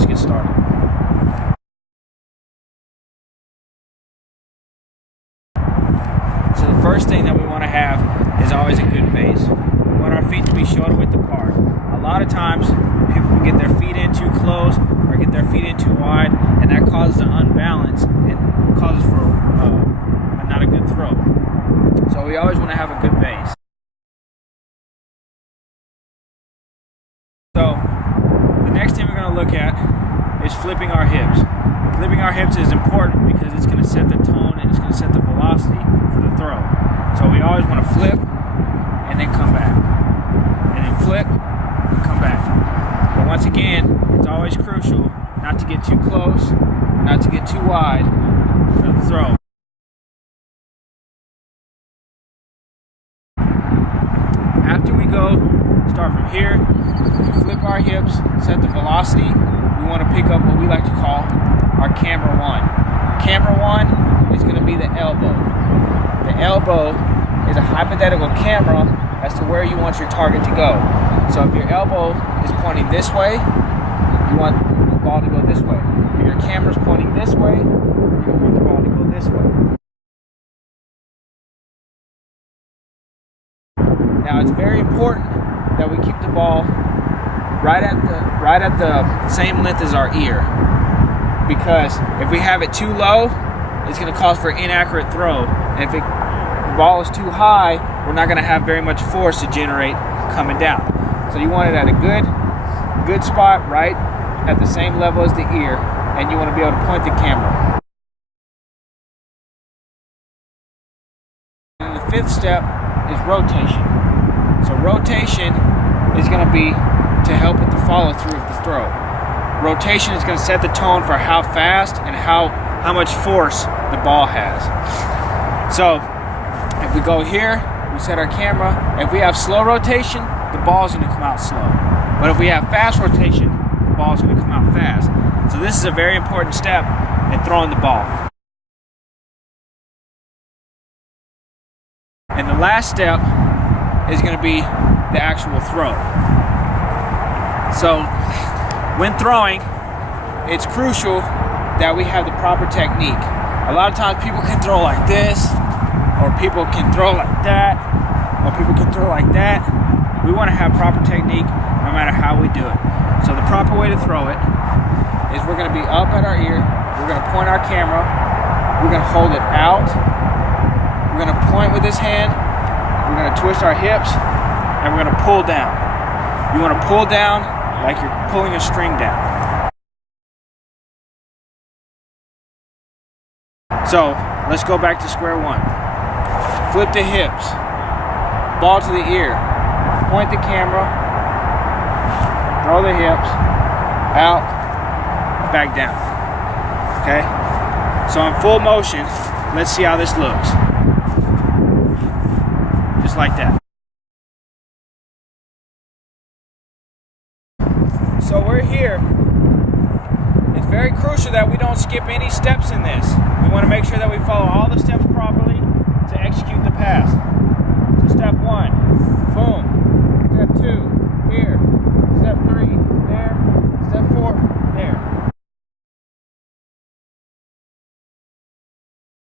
let's get started. So the first thing that we want to have is always a good base. We want our feet to be shoulder width apart. A lot of times people can get their feet in too close or get their feet in too wide, and that causes an unbalance and causes for not a good throw. So we always want to have a good base. So the next thing we're going to look at is flipping our hips. Flipping our hips is important because it's going to set the tone and it's going to set the velocity for the throw. So we always want to flip and then come back. And then flip and come back. But once again, it's always crucial not to get too close, not to get too wide for the throw. After we start from here, we flip our hips, set the velocity. We want to pick up what we like to call our camera one. Camera one is going to be the elbow. The elbow is a hypothetical camera as to where you want your target to go. So if your elbow is pointing this way, you want the ball to go this way. If your camera is pointing this way, you want the ball to go this way. Now it's very important that we keep the ball right at the same length as our ear, because if we have it too low, it's going to cause for inaccurate throw. And if the ball is too high, we're not going to have very much force to generate coming down. So you want it at a good spot, right at the same level as the ear, and you want to be able to point the camera. And the fifth step is rotation. So rotation is going to be to help with the follow through of the throw. Rotation is going to set the tone for how fast and how much force the ball has. So if we go here, we set our camera. If we have slow rotation, the ball is going to come out slow. But if we have fast rotation, the ball is going to come out fast. So this is a very important step in throwing the ball. And the last step is going to be the actual throw. So when throwing, it's crucial that we have the proper technique. A lot of times people can throw like this, or people can throw like that, or people can throw like that. We want to have proper technique no matter how we do it. So the proper way to throw it is we're going to be up at our ear, we're going to point our camera, we're going to hold it out, we're going to point with this hand, we're going to twist our hips, and we're going to pull down. You want to pull down like you're pulling a string down. So let's go back to square one. Flip the hips, ball to the ear, point the camera, throw the hips, out, back down. Okay? So in full motion, let's see how this looks. Just like that. So we're here. It's very crucial that we don't skip any steps in this. We want to make sure that we follow all the steps properly to execute the pass. So step one, boom. Step two, here.